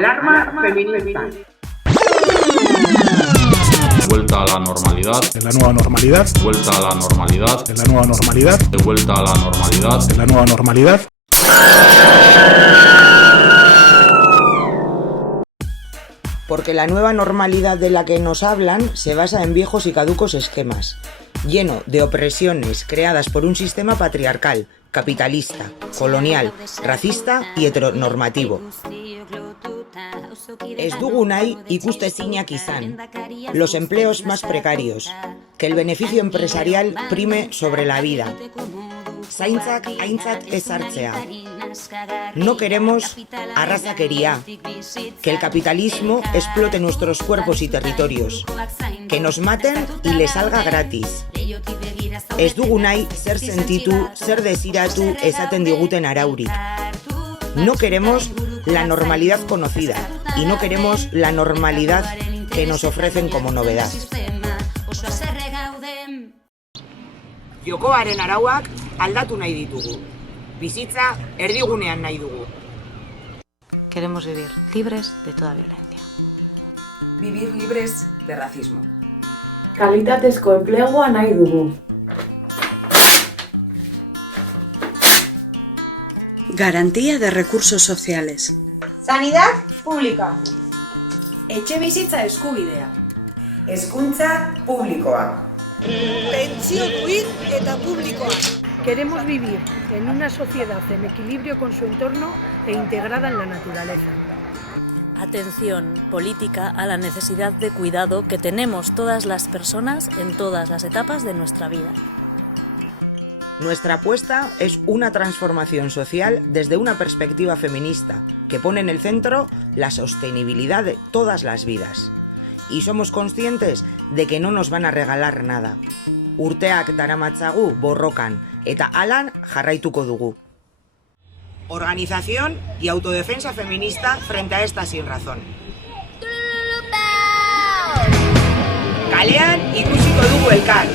Alarma feminista. Vuelta a la normalidad. En la nueva normalidad. Vuelta a la normalidad. En la nueva normalidad. De vuelta a la normalidad. En la nueva normalidad. Porque la nueva normalidad de la que nos hablan se basa en viejos y caducos esquemas, lleno de opresiones creadas por un sistema patriarcal, capitalista, colonial, racista y heteronormativo. Ez dugu nahi ikustezinak izan, los empleos más precarios, que el beneficio empresarial prime sobre la vida. Zaintzak aintzat ez hartzea. No queremos arrazakeria, que el capitalismo explote nuestros cuerpos y territorios, que nos maten y les salga gratis. Ez dugu nahi zer sentitu, zer desiratu esaten diguten araurik. No queremos la normalidad conocida y no queremos la normalidad que nos ofrecen como novedad. Jokoaren arauak aldatu nahi ditugu. Bizitza erdigunean nahi dugu. Queremos vivir libres de toda violencia. Vivir libres de racismo. Kalitatezko enplegua nahi dugu. Garantía de recursos sociales. Sanidad pública. Etxebizitza eskubidea. Hezkuntza publikoa. Pentsio duin eta publikoa. Queremos vivir en una sociedad en equilibrio con su entorno e integrada en la naturaleza. Atención política a la necesidad de cuidado que tenemos todas las personas en todas las etapas de nuestra vida. Nuestra apuesta es una transformación social desde una perspectiva feminista, que pone en el centro la sostenibilidad de todas las vidas. Y somos conscientes de que no nos van a regalar nada. Urteak daramatzagu borrokan, eta alan jarraituko dugu. Organización y autodefensa feminista frente a esta sinrazón. Kalean ikusiko dugu elkar.